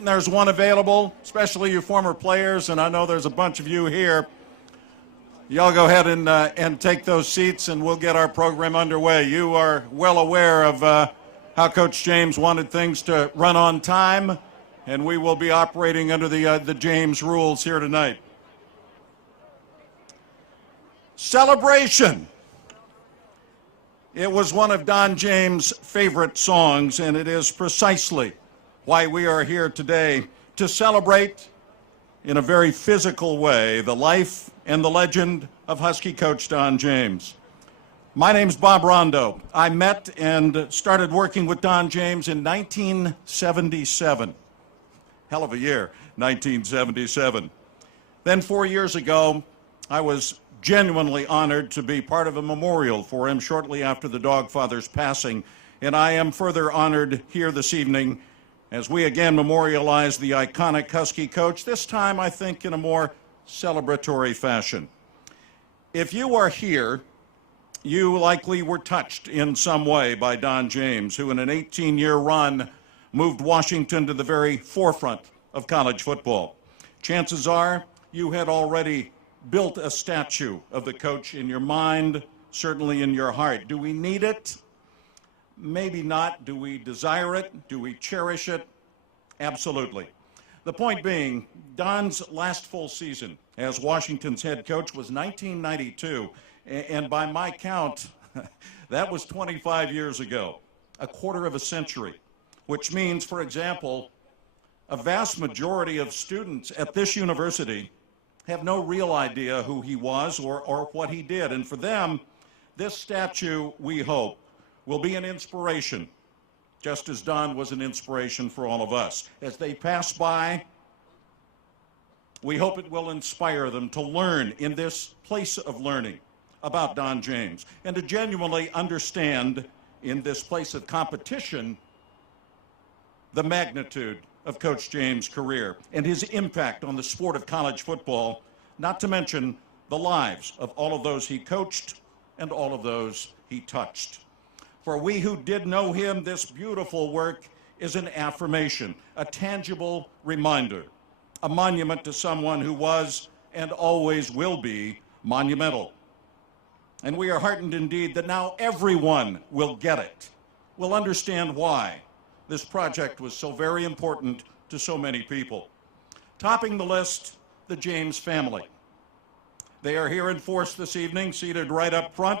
and there's one available, especially you former players, and I know there's a bunch of you here. Y'all go ahead and take those seats, and we'll get our program underway. You are well aware of how Coach James wanted things to run on time, and we will be operating under the James rules here tonight. Celebration. It was one of Don James' favorite songs, and it is precisely why we are here today to celebrate in a very physical way the life and the legend of Husky coach Don James. My name's Bob Rondo. I met and started working with Don James in 1977. Hell of a year, 1977. Then 4 years ago, I was genuinely honored to be part of a memorial for him shortly after the Dawgfather's passing, and I am further honored here this evening as we again memorialize the iconic Husky coach, this time I think in a more celebratory fashion. If you are here, you likely were touched in some way by Don James, who in an 18-year run moved Washington to the very forefront of college football. Chances are you had already built a statue of the coach in your mind, certainly in your heart. Do we need it? Maybe not. Do we desire it? Do we cherish it? Absolutely. The point being, Don's last full season as Washington's head coach was 1992, and by my count, that was 25 years ago, a quarter of a century, which means, for example, a vast majority of students at this university have no real idea who he was or what he did. And for them, this statue, we hope, will be an inspiration, just as Don was an inspiration for all of us. As they pass by, we hope it will inspire them to learn in this place of learning about Don James and to genuinely understand in this place of competition the magnitude of Coach James' career and his impact on the sport of college football, not to mention the lives of all of those he coached and all of those he touched. For we who did know him, this beautiful work is an affirmation, a tangible reminder, a monument to someone who was and always will be monumental. And we are heartened indeed that now everyone will get it, will understand why this project was so very important to so many people. Topping the list, the James family. They are here in force this evening, seated right up front,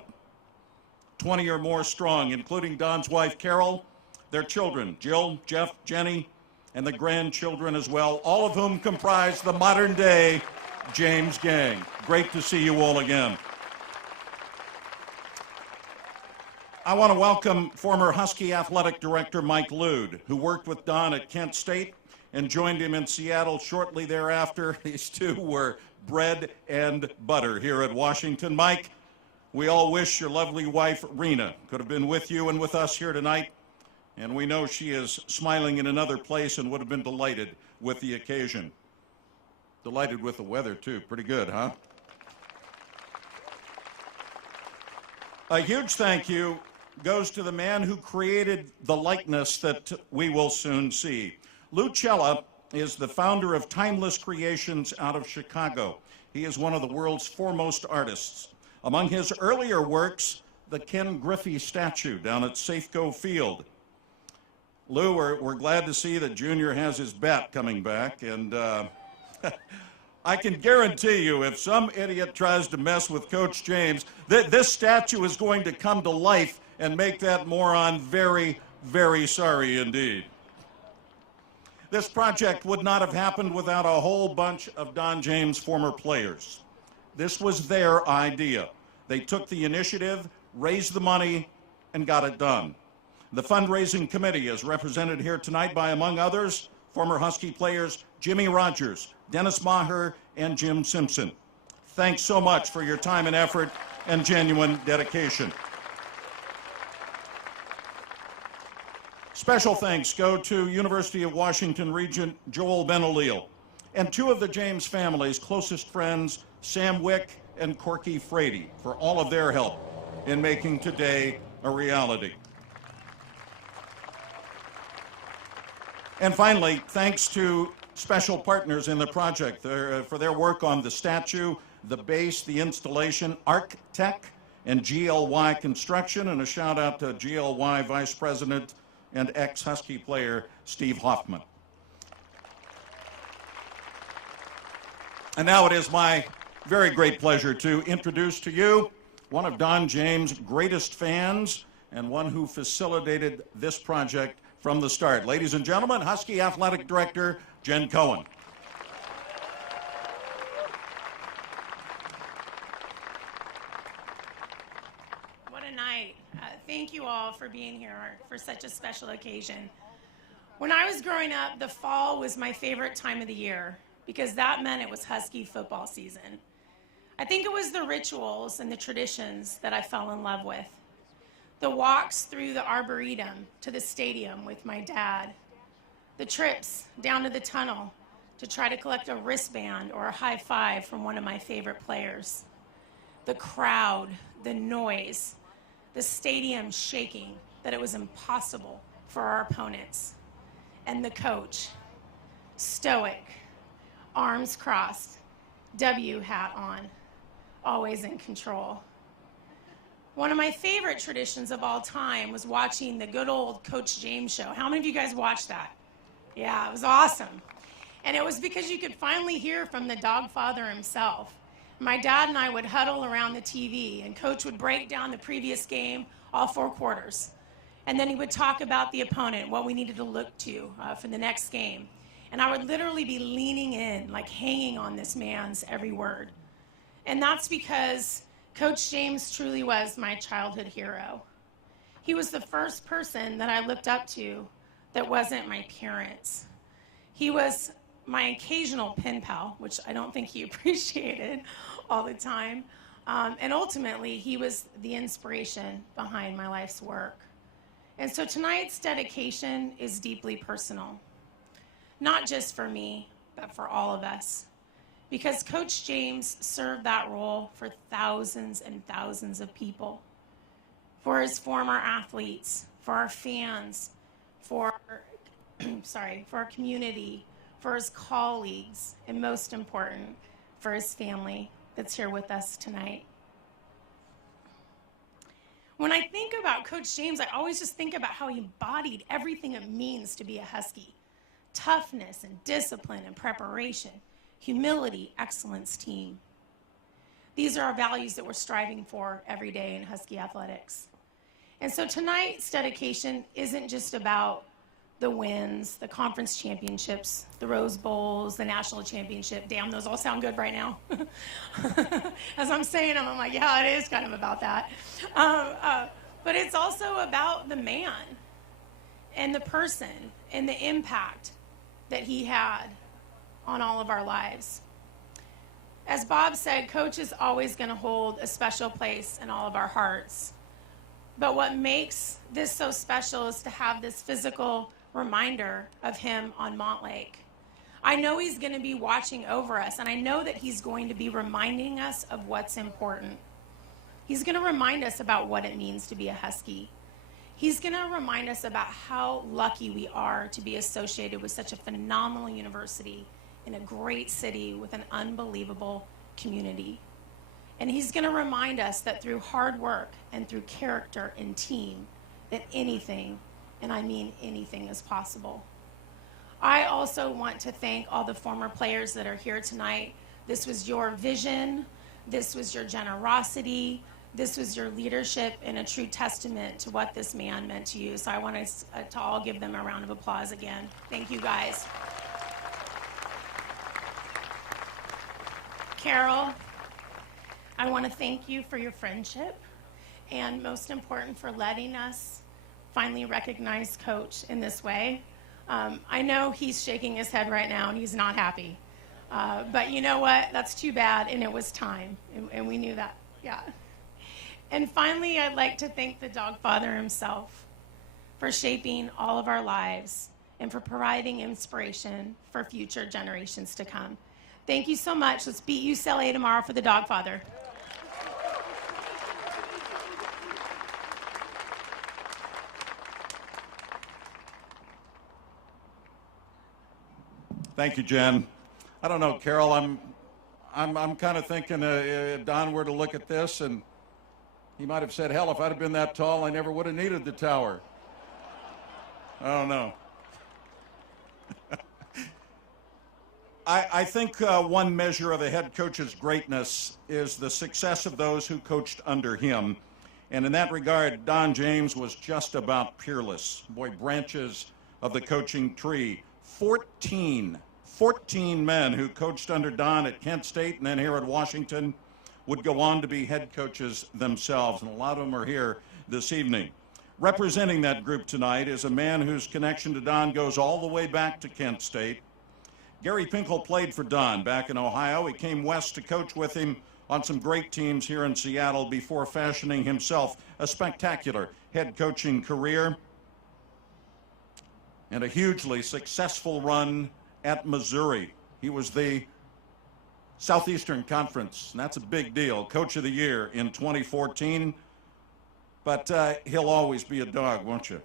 20 or more strong, including Don's wife, Carol, their children, Jill, Jeff, Jenny, and the grandchildren as well, all of whom comprise the modern-day James gang. Great to see you all again. I want to welcome former Husky Athletic Director Mike Lude, who worked with Don at Kent State and joined him in Seattle shortly thereafter. These two were bread and butter here at Washington. Mike, we all wish your lovely wife, Rena, could have been with you and with us here tonight, and we know she is smiling in another place and would have been delighted with the occasion. Delighted with the weather, too. Pretty good, huh? A huge thank you goes to the man who created the likeness that we will soon see. Lou Cella is the founder of Timeless Creations out of Chicago. He is one of the world's foremost artists. Among his earlier works, the Ken Griffey statue down at Safeco Field. Lou, we're glad to see that Junior has his bat coming back, and I can guarantee you if some idiot tries to mess with Coach James, this statue is going to come to life and make that moron very, very sorry indeed. This project would not have happened without a whole bunch of Don James' former players. This was their idea. They took the initiative, raised the money, and got it done. The fundraising committee is represented here tonight by, among others, former Husky players Jimmy Rogers, Dennis Maher, and Jim Simpson. Thanks so much for your time and effort and genuine dedication. Special thanks go to University of Washington Regent Joel Benolil and two of the James family's closest friends, Sam Wick and Corky Frady, for all of their help in making today a reality. And finally, thanks to special partners in the project for their work on the statue, the base, the installation, ArcTech, and GLY Construction, and a shout out to GLY Vice President and ex-Husky player Steve Hoffman. And now it is my very great pleasure to introduce to you one of Don James' greatest fans and one who facilitated this project from the start. Ladies and gentlemen, Husky Athletic Director Jen Cohen. What a night. Thank you all for being here for such a special occasion. When I was growing up, the fall was my favorite time of the year because that meant it was Husky football season. I think it was the rituals and the traditions that I fell in love with. The walks through the Arboretum to the stadium with my dad. The trips down to the tunnel to try to collect a wristband or a high five from one of my favorite players. The crowd, the noise, the stadium shaking that it was impossible for our opponents. And the coach, stoic, arms crossed, W hat on, always in control. One of my favorite traditions of all time was watching the good old Coach James show. How many of you guys watched that? Yeah, it was awesome. And it was because you could finally hear from the Dawgfather himself. My dad and I would huddle around the TV, and Coach would break down the previous game, all 4 quarters. And then he would talk about the opponent, what we needed to look to for the next game. And I would literally be leaning in, like hanging on this man's every word. And that's because Coach James truly was my childhood hero. He was the first person that I looked up to that wasn't my parents. He was my occasional pen pal, which I don't think he appreciated all the time. And ultimately, he was the inspiration behind my life's work. And so tonight's dedication is deeply personal, not just for me, but for all of us. Because Coach James served that role for thousands and thousands of people, for his former athletes, for our fans, for our community, for his colleagues, and most important, for his family that's here with us tonight. When I think about Coach James, I always just think about how he embodied everything it means to be a Husky. Toughness and discipline and preparation, humility, excellence, team. These are our values that we're striving for every day in Husky athletics. And so tonight's dedication isn't just about the wins, the conference championships, the Rose Bowls, the national championship. Damn, those all sound good right now. As I'm saying them, I'm like, yeah, it is kind of about that. But it's also about the man and the person and the impact that he had on all of our lives. As Bob said, Coach is always going to hold a special place in all of our hearts. But what makes this so special is to have this physical reminder of him on Montlake. I know he's going to be watching over us, and I know that he's going to be reminding us of what's important. He's going to remind us about what it means to be a Husky. He's going to remind us about how lucky we are to be associated with such a phenomenal university in a great city with an unbelievable community. And he's going to remind us that through hard work and through character and team, that anything, and I mean anything, is possible. I also want to thank all the former players that are here tonight. This was your vision. This was your generosity. This was your leadership and a true testament to what this man meant to you. So I want us to all give them a round of applause again. Thank you, guys. Carol, I want to thank you for your friendship, and most important, for letting us finally recognize Coach in this way. I know he's shaking his head right now, and he's not happy. But you know what? That's too bad, and it was time, and we knew that. Yeah. And finally, I'd like to thank the Dawgfather himself for shaping all of our lives and for providing inspiration for future generations to come. Thank you so much. Let's beat UCLA tomorrow for the Dawgfather. Thank you, Jen. I don't know, Carol. I'm kind of thinking Don were to look at this, and he might have said, "Hell, if I'd have been that tall, I never would have needed the tower." I don't know. I think one measure of a head coach's greatness is the success of those who coached under him. And in that regard, Don James was just about peerless. Boy, branches of the coaching tree. 14 men who coached under Don at Kent State and then here at Washington would go on to be head coaches themselves, and a lot of them are here this evening. Representing that group tonight is a man whose connection to Don goes all the way back to Kent State. Gary Pinkel played for Don back in Ohio. He came west to coach with him on some great teams here in Seattle before fashioning himself a spectacular head coaching career and a hugely successful run at Missouri. He was the Southeastern Conference, and that's a big deal, Coach of the Year in 2014. But he'll always be a dog, won't you?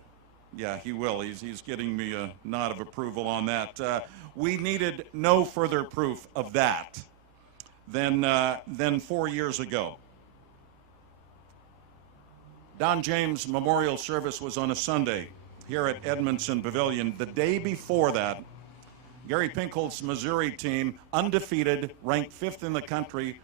Yeah, he will. He's getting me a nod of approval on that. We needed no further proof of that than 4 years ago. Don James' memorial service was on a Sunday here at Edmondson Pavilion. The day before that, Gary Pinkel's Missouri team, undefeated, ranked 5th in the country,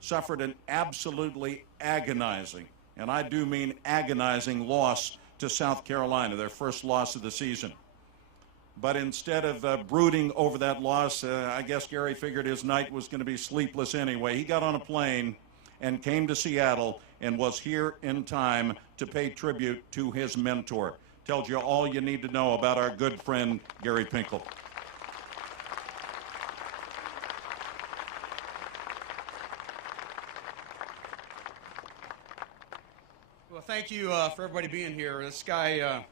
suffered an absolutely agonizing, and I do mean agonizing, loss to South Carolina, their first loss of the season. But instead of brooding over that loss, I guess Gary figured his night was going to be sleepless anyway. He got on a plane and came to Seattle and was here in time to pay tribute to his mentor. Tells you all you need to know about our good friend, Gary Pinkel. Well, thank you for everybody being here. This guy had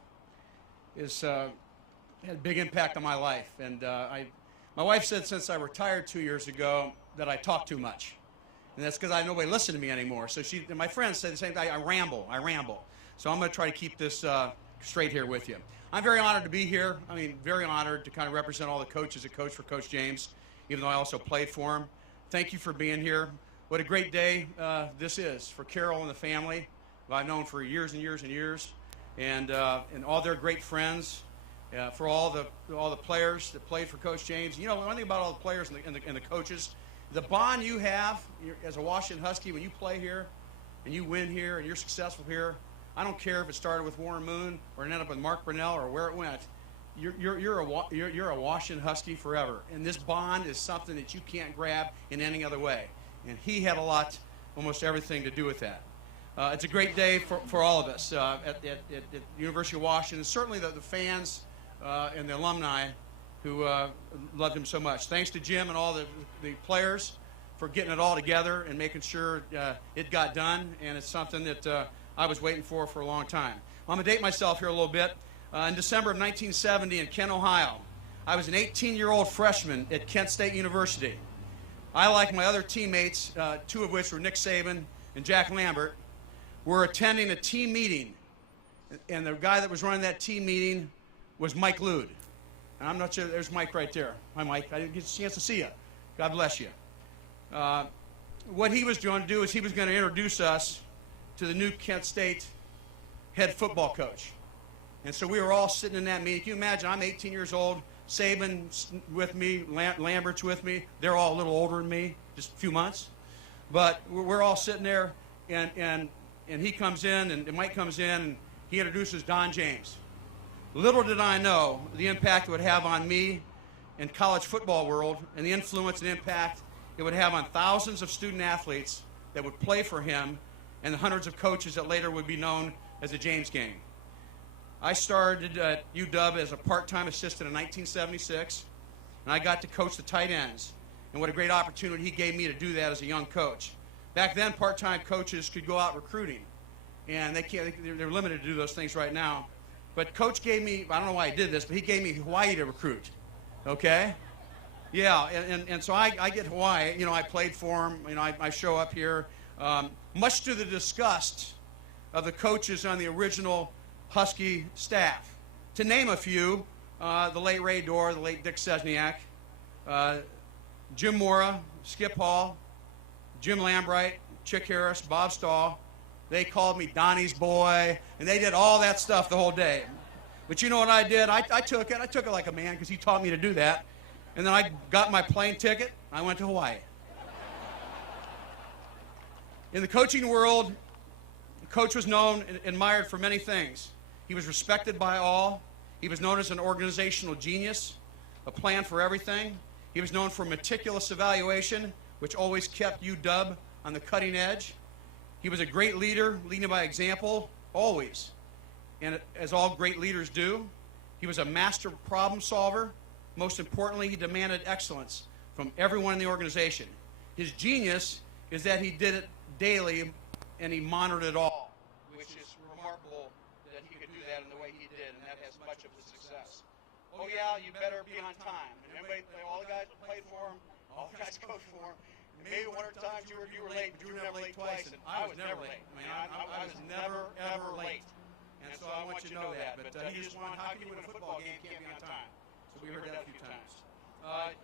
a big impact on my life, and my wife said since I retired 2 years ago that I talk too much, and that's because nobody listened to me anymore. So and my friends said the same thing. I ramble. So I'm going to try to keep this straight here with you. I'm very honored to be here. I mean, very honored to kind of represent all the coaches that coach for Coach James, even though I also played for him. Thank you for being here. What a great day this is for Carol and the family, who I've known for years and years and years, and all their great friends. For all the players that played for Coach James. You know, one thing about all the players and the coaches, the bond you have as a Washington Husky when you play here and you win here and you're successful here, I don't care if it started with Warren Moon or it ended up with Mark Brunell or where it went. You're a Washington Husky forever. And this bond is something that you can't grab in any other way. And he had almost everything to do with that. It's a great day for all of us at the University of Washington. Certainly the fans and the alumni who loved him so much. Thanks to Jim and all the players for getting it all together and making sure it got done. And it's something that I was waiting for a long time. Well, I'm going to date myself here a little bit. In December of 1970 in Kent, Ohio, I was an 18-year-old freshman at Kent State University. I, like my other teammates, two of which were Nick Saban and Jack Lambert, were attending a team meeting. And the guy that was running that team meeting was Mike Lude. And I'm not sure, there's Mike right there. Hi, Mike. I didn't get a chance to see you. God bless you. What he was going to do is he was going to introduce us to the new Kent State head football coach. And so we were all sitting in that meeting. Can you imagine? I'm 18 years old. Saban's with me. Lambert's with me. They're all a little older than me, just a few months. But we're all sitting there, and he comes in, and Mike comes in, and he introduces Don James. Little did I know the impact it would have on me in college football world and the influence and impact it would have on thousands of student athletes that would play for him and the hundreds of coaches that later would be known as the James Gang. I started at UW as a part-time assistant in 1976, and I got to coach the tight ends. And what a great opportunity he gave me to do that as a young coach. Back then, part-time coaches could go out recruiting, and they're limited to do those things right now. But Coach gave me, I don't know why he did this, but he gave me Hawaii to recruit, okay? Yeah, and so I get Hawaii. You know, I played for him. You know, I show up here, much to the disgust of the coaches on the original Husky staff. To name a few, the late Ray Dorr, the late Dick Sesniak, Jim Mora, Skip Hall, Jim Lambright, Chick Harris, Bob Stahl. They called me Donnie's boy, and they did all that stuff the whole day. But you know what I did? I took it. I took it like a man because he taught me to do that. And then I got my plane ticket. I went to Hawaii. In the coaching world, the coach was known and admired for many things. He was respected by all. He was known as an organizational genius, a plan for everything. He was known for meticulous evaluation, which always kept UW on the cutting edge. He was a great leader, leading by example, always. And as all great leaders do, he was a master problem solver. Most importantly, he demanded excellence from everyone in the organization. His genius is that he did it daily and he monitored it all, which is remarkable that he could do that in the way he did, and that has much of the success. Oh yeah, you better be on time. And everybody, all the guys that played for him, all the guys that coached for him, maybe one or two times you were late, but you were never late twice, and I was never late. I mean, I was never, ever late. And so I want you to know that. But he just wanted, how can you win a football game, can't be on time? So we heard that a few times.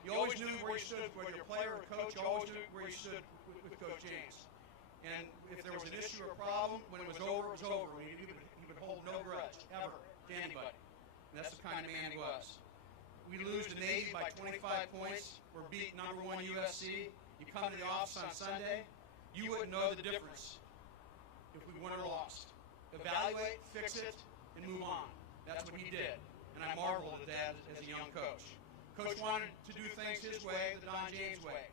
You always knew where you stood, whether you're a player or coach, you always knew where you stood with Coach James. And if there was an issue or problem, when it was over, it was over. He would hold no grudge, ever, to anybody. And that's the kind of man he was. We lose to Navy by 25 points. We're beat number 1 USC. You come to the office on Sunday, you wouldn't know the difference if we won or lost. Evaluate, fix it, and move on. That's what he did. And I marveled at that as a young coach. Coach wanted to do things his way, the Don James way.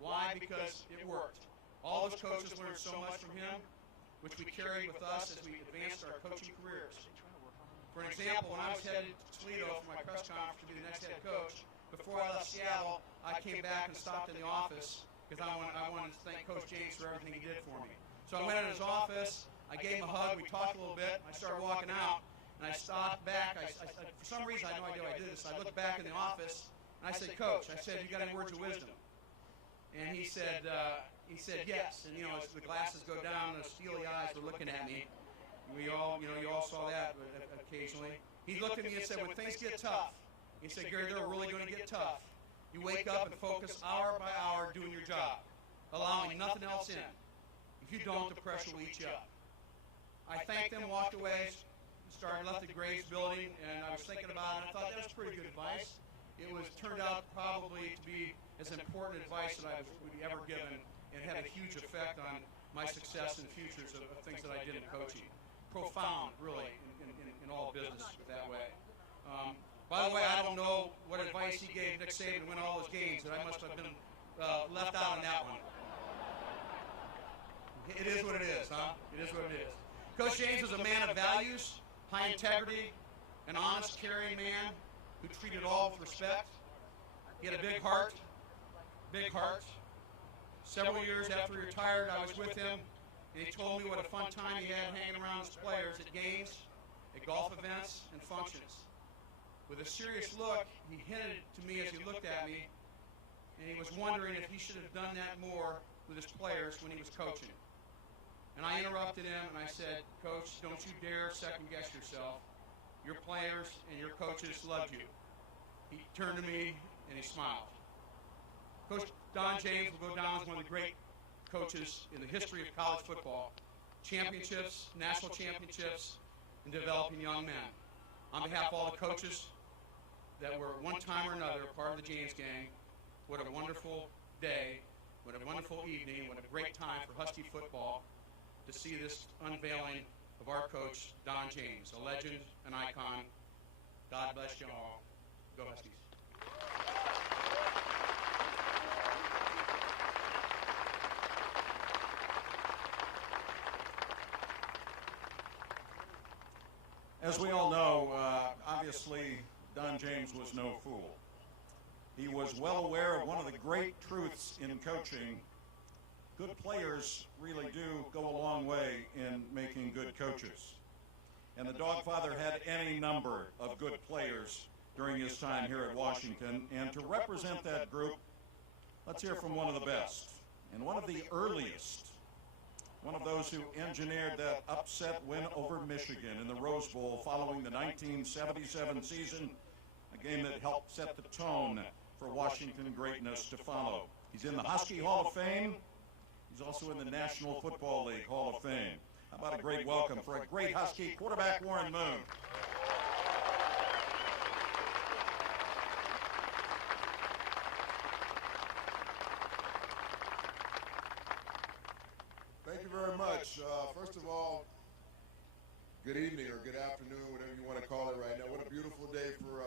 Why? Because it worked. All those coaches learned so much from him, which we carried with us as we advanced our coaching careers. For an example, when I was headed to Toledo for my press conference to be the next head coach, before I left Seattle, I came back and stopped in the office because I wanted to thank Coach James for everything he did for me. So I went in his office, I gave him a hug, we talked a little bit, I started walking out, and I stopped back. For some reason, I had no idea why I did this. I looked back in the office, and I said, Coach, I said, you got any words of wisdom? And he said, yes. And, you know, as the glasses go down, the steely eyes were looking at me. We all, you know, you all saw that occasionally. He looked at me and said, when things get tough, he said, Gary, they're really going to get tough. You wake up and focus hour by hour doing your job, allowing nothing else in. If you don't, the pressure will eat you up. I thanked them, walked away, left the Graves building, and I was thinking about it, and I thought that was pretty good advice. It turned out probably to be as important advice that I would be ever given, and had a huge effect on my success and futures of things that I did in coaching. Profound, really, in all business that way. By the way, I don't know what advice he gave Nick Saban to win all those games, but I must have been left out on that one. It is what it is, huh? It is what it is. Coach James was a man of values, high integrity, an honest, caring man who treated all with respect. He had a big heart, big heart. Several years after he retired, I was with him, and he told me what a fun time he had hanging around his players at games, at golf events, and functions. With a serious look, he hinted to me as he looked at me, and he was wondering if he should have done that more with his players when he was coaching. And I interrupted him and I said, Coach, don't you dare second guess yourself. Your players and your coaches loved you. He turned to me and he smiled. Coach Don James will go down as one of the great coaches in the history of college football. Championships, national championships, and developing young men. On behalf of all the coaches that were one time or another a part of the James gang, what a wonderful day, what a wonderful evening, what a great time for Husky football to see this unveiling of our coach, Don James, a legend, an icon. God bless you all. Go Huskies. As we all know, obviously, Don James was no fool. He was well aware of one of the great truths in coaching. Good players really do go a long way in making good coaches. And the Dawgfather had any number of good players during his time here at Washington. And to represent that group, let's hear from one of the best and one of the earliest. One of those who engineered that upset win over Michigan in the Rose Bowl following the 1977 season, a game that helped set the tone for Washington greatness to follow. He's in the Husky Hall of Fame. He's also in the National Football League Hall of Fame. How about a great welcome for a great Husky quarterback, Warren Moon. Thank you very much. First of all, good evening or good afternoon, whatever you want to call it right now. What a beautiful day for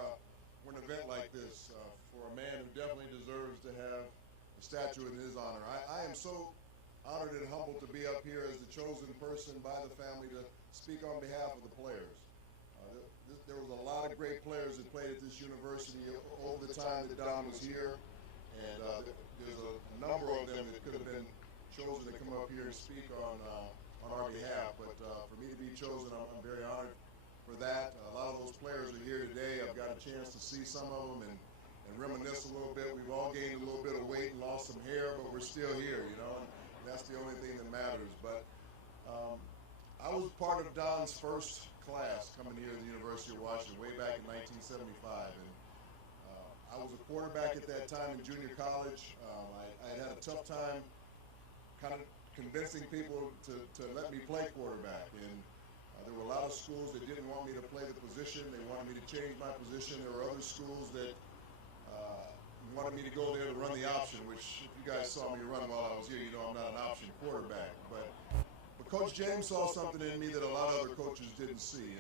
an event like this, for a man who definitely deserves to have a statue in his honor. I am so honored and humbled to be up here as the chosen person by the family to speak on behalf of the players. There was a lot of great players that played at this university over the time that Don was here, and there's a number of them that could have been chosen to come up here and speak on our behalf. But for me to be chosen, I'm very honored for that. A lot of those players are here today. I've got a chance to see some of them and reminisce a little bit. We've all gained a little bit of weight and lost some hair, but we're still here, you know. That's the only thing that matters. But I was part of Don's first class coming here to the University of Washington way back in 1975. And I was a quarterback at that time in junior college. I had a tough time kind of convincing people to let me play quarterback. And there were a lot of schools that didn't want me to play the position. They wanted me to change my position. There were other schools that wanted me to go there to run the option, which if you guys saw me run while I was here, you know I'm not an option quarterback. But Coach James saw something in me that a lot of other coaches didn't see,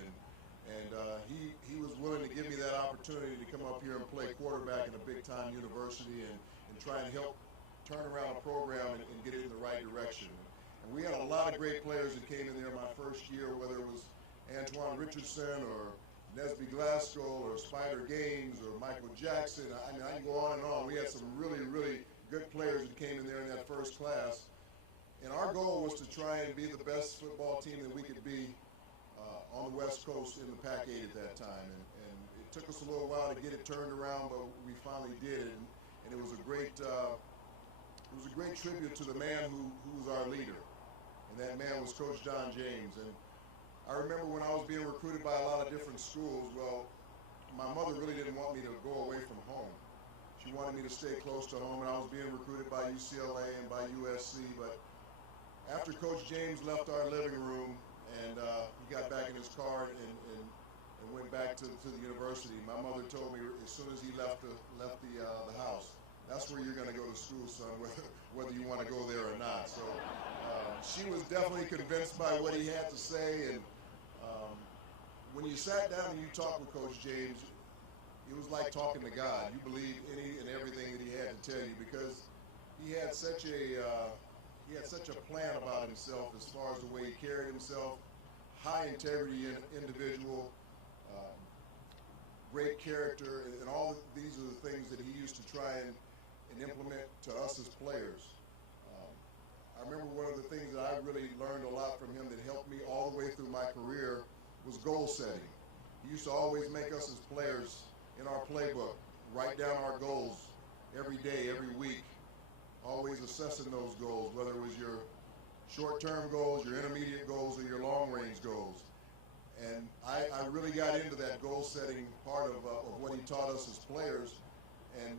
and he was willing to give me that opportunity to come up here and play quarterback in a big-time university and try and help turn around a program and get it in the right direction. And we had a lot of great players that came in there my first year, whether it was Antoine Richardson or Nesby Glasgow or Spider Gaines or Michael Jackson. I mean, I can go on and on. We had some really, really good players that came in there in that first class. And our goal was to try and be the best football team that we could be on the West Coast in the Pac-8 at that time. And it took us a little while to get it turned around, but we finally did it. And it was a great tribute to the man who was our leader. And that man was Coach Don James. And I remember when I was being recruited by a lot of different schools, well, my mother really didn't want me to go away from home. She wanted me to stay close to home, and I was being recruited by UCLA and by USC. But after Coach James left our living room and he got back in his car and went back to the university, my mother told me as soon as he left the house, that's where you're going to go to school, son, whether you want to go there or not. So she was definitely convinced by what he had to say. And when you sat down and you talked with Coach James, it was like talking to God. You believed any and everything that he had to tell you, because he had such a plan about himself as far as the way he carried himself. High integrity individual, great character, and all these are the things that he used to try and implement to us as players. I remember one of the things that I really learned a lot from him that helped me all the way through my career was goal setting. He used to always make us as players in our playbook write down our goals every day, every week, always assessing those goals, whether it was your short-term goals, your intermediate goals, or your long-range goals. And I really got into that goal-setting part of what he taught us as players, and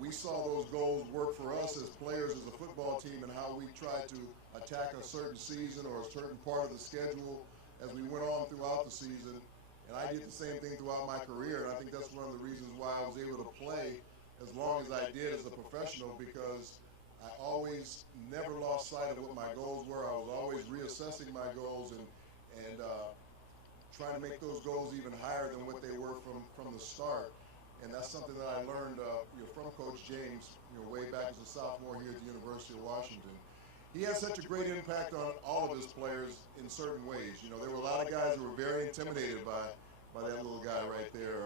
we saw those goals work for us as players, as a football team, and how we tried to attack a certain season or a certain part of the schedule as we went on throughout the season. And I did the same thing throughout my career, and I think that's one of the reasons why I was able to play as long as I did as a professional, because I always never lost sight of what my goals were. I was always reassessing my goals and trying to make those goals even higher than what they were from the start. And that's something that I learned from Coach James way back as a sophomore here at the University of Washington. He had such a great impact on all of his players in certain ways. You know, there were a lot of guys who were very intimidated by that little guy right there.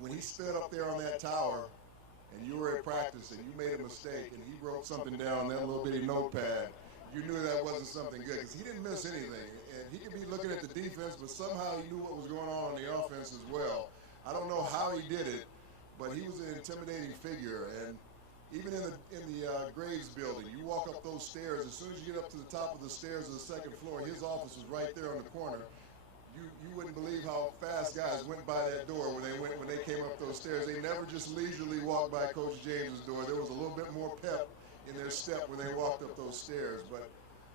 When he stood up there on that tower and you were at practice and you made a mistake and he wrote something down on that little bitty notepad, you knew that wasn't something good, because he didn't miss anything. And he could be looking at the defense, but somehow he knew what was going on the offense as well. I don't know how he did it, but he was an intimidating figure. And even in the Graves building, you walk up those stairs, as soon as you get up to the top of the stairs of the second floor, his office is right there on the corner. you wouldn't believe how fast guys went by that door when they came up those stairs. They never just leisurely walked by Coach James's door. There was a little bit more pep in their step when they walked up those stairs. But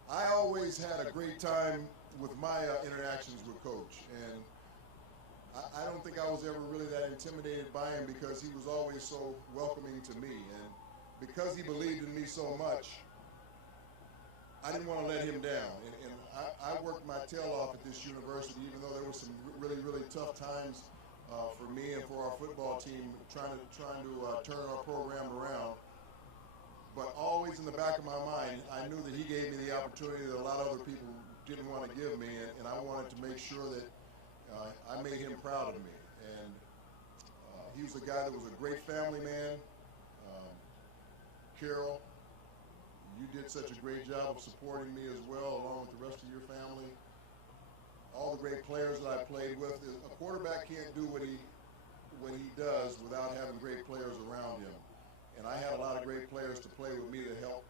I always had a great time with my interactions with Coach, and I don't think I was ever really that intimidated by him because he was always so welcoming to me, and because he believed in me so much, I didn't want to let him down. And I worked my tail off at this university, even though there were some really, really tough times for me and for our football team trying to turn our program around. But always in the back of my mind, I knew that he gave me the opportunity that a lot of other people didn't want to give me, and I wanted to make sure that I made him proud of me. And he was a guy that was a great family man. Carol, you did such a great job of supporting me as well, along with the rest of your family. All the great players that I played with. A quarterback can't do what he does without having great players around him. And I had a lot of great players to play with me that helped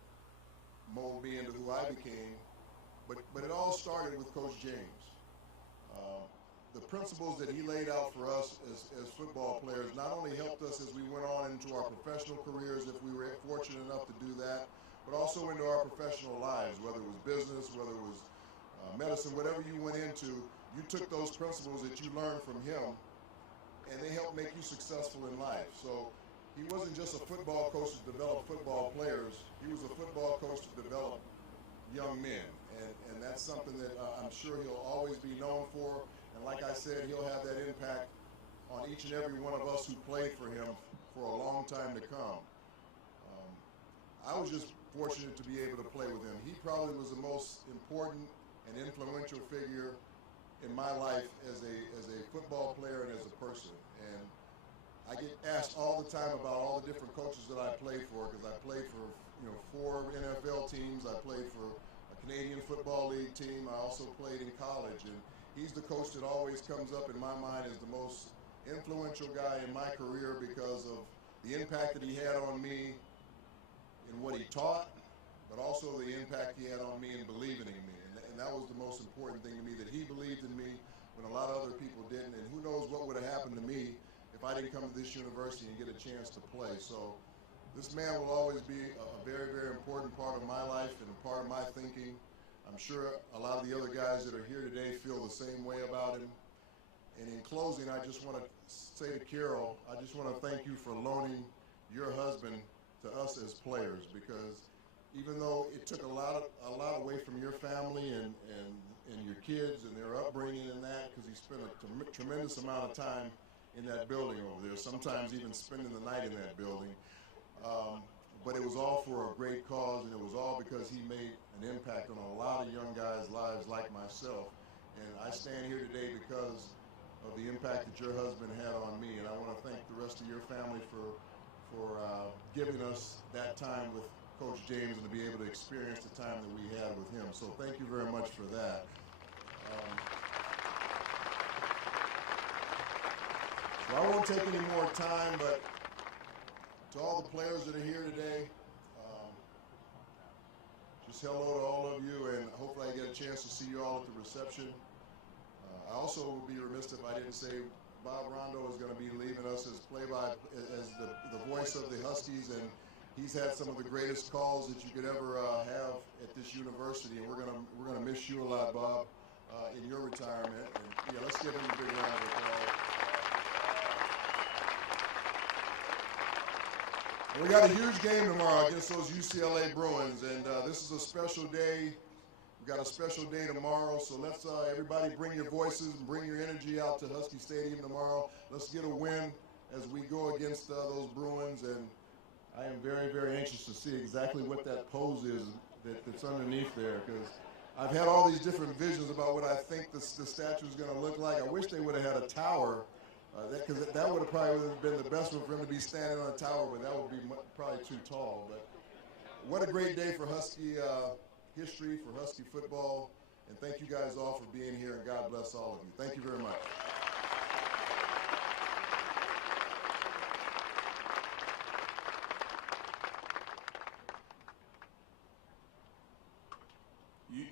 mold me into who I became. But it all started with Coach James. The principles that he laid out for us as football players not only helped us as we went on into our professional careers, if we were fortunate enough to do that, but also into our professional lives, whether it was business, whether it was medicine, whatever you went into, you took those principles that you learned from him, and they helped make you successful in life. So he wasn't just a football coach to develop football players. He was a football coach to develop young men, and that's something that I'm sure he'll always be known for. And like I said, he'll have that impact on each and every one of us who played for him for a long time to come. I was just fortunate to be able to play with him. He probably was the most important and influential figure in my life as a football player and as a person. And I get asked all the time about all the different coaches that I played for, because I played for 4 NFL teams. I played for a Canadian Football League team. I also played in college, and he's the coach that always comes up in my mind as the most influential guy in my career because of the impact that he had on me in what he taught, but also the impact he had on me in believing in me. And that was the most important thing to me, that he believed in me when a lot of other people didn't. And who knows what would have happened to me if I didn't come to this university and get a chance to play. So this man will always be a very, very important part of my life and a part of my thinking. I'm sure a lot of the other guys that are here today feel the same way about him. And in closing, I just want to say to Carol, I just want to thank you for loaning your husband to us as players, because even though it took a lot away from your family and your kids and their upbringing and that, because he spent a tremendous amount of time in that building over there, sometimes even spending the night in that building. But it was all for a great cause, and it was all because he made an impact on a lot of young guys' lives like myself. And I stand here today because of the impact that your husband had on me, and I want to thank the rest of your family for giving us that time with Coach James and to be able to experience the time that we had with him. So thank you very much for that. So I won't take any more time, but to all the players that are here today, just hello to all of you, and hopefully I get a chance to see you all at the reception. I also would be remiss if I didn't say Bob Rondo is going to be leaving us as the voice of the Huskies, and he's had some of the greatest calls that you could ever have at this university, and we're gonna miss you a lot, Bob, in your retirement. And yeah, let's give him a big round of applause. We got a huge game tomorrow against those UCLA Bruins, and this is a special day. We've got a special day tomorrow, so let's everybody bring your voices and bring your energy out to Husky Stadium tomorrow. Let's get a win as we go against those Bruins, and I am very, very anxious to see exactly what that pose is that's underneath there, because I've had all these different visions about what I think the statue is going to look like. I wish they would have had a tower, because that would have probably been the best one for him to be standing on a tower, but that would be probably too tall. But what a great day for Husky history, for Husky football, and thank you guys all for being here, and God bless all of you. Thank you very much.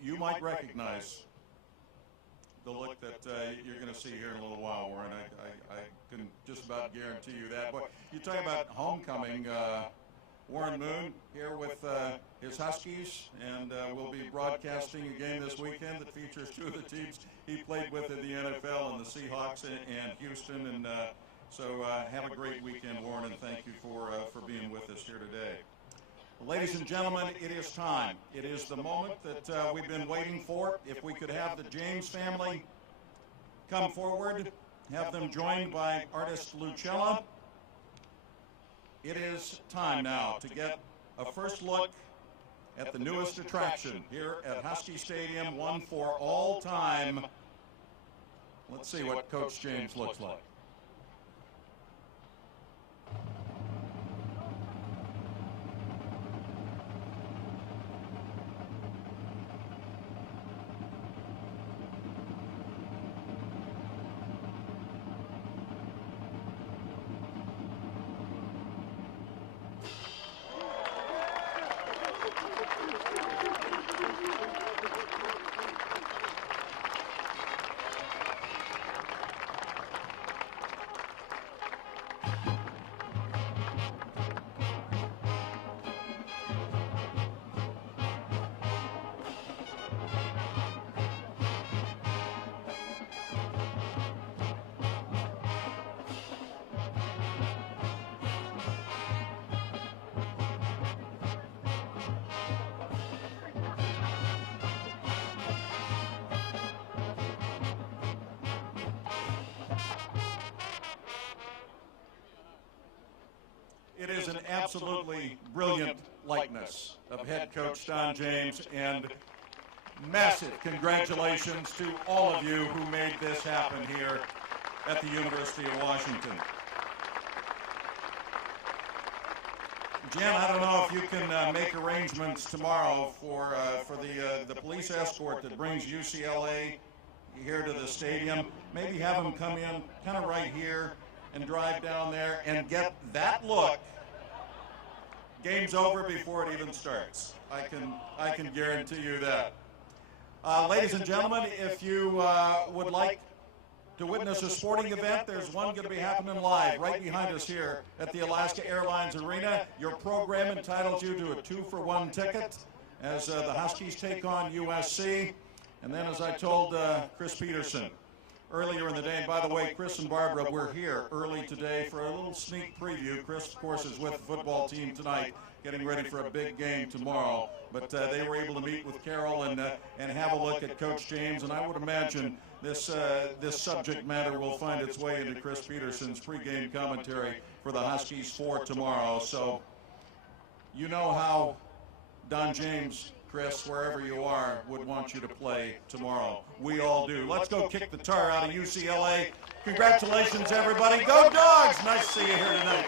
You might recognize the look that you're going to see here in a little while, Warren. I can just about guarantee you that. But you talk about homecoming. Warren Moon here with his Huskies, and we'll be broadcasting a game this weekend that features two of the teams he played with in the NFL, and the Seahawks and Houston. And so have a great weekend, Warren, and thank you for being with us here today. Ladies and gentlemen, it is time. It is the moment that we've been waiting for. If we could have the James family come forward, have them joined by artist Lucella. It is time now to get a first look at the newest attraction here at Husky Stadium, one for all time. Let's see what Coach James looks like. It is an absolutely brilliant likeness of head coach Don James, and massive congratulations to all of you who made this happen here at the University of Washington. Jen, I don't know if you can make arrangements tomorrow for the police escort that brings UCLA here to the stadium. Maybe have them come in kind of right here and drive down there and get that look. Game's over before it even starts. I can guarantee you that. Ladies and gentlemen, if you would like to witness a sporting event, there's one going to be happening live right behind us here at the Alaska Airlines Arena. Your program entitles you to a 2-for-1 ticket as the Huskies take on USC. And then, as I told Chris Peterson earlier in the day, and by the way, Chris and Barbara were here early today for a little sneak preview. Chris, of course, is with the football team tonight, getting ready for a big game tomorrow. But they were able to meet with Carol and have a look at Coach James, and I would imagine this subject matter will find its way into Chris Peterson's pregame commentary for the Huskies for tomorrow. So you know how Don James, Chris, wherever you are, would want you to play tomorrow. We all do. Let's go kick the tar out of UCLA. Congratulations, everybody. Go Dogs! Nice to see you here tonight.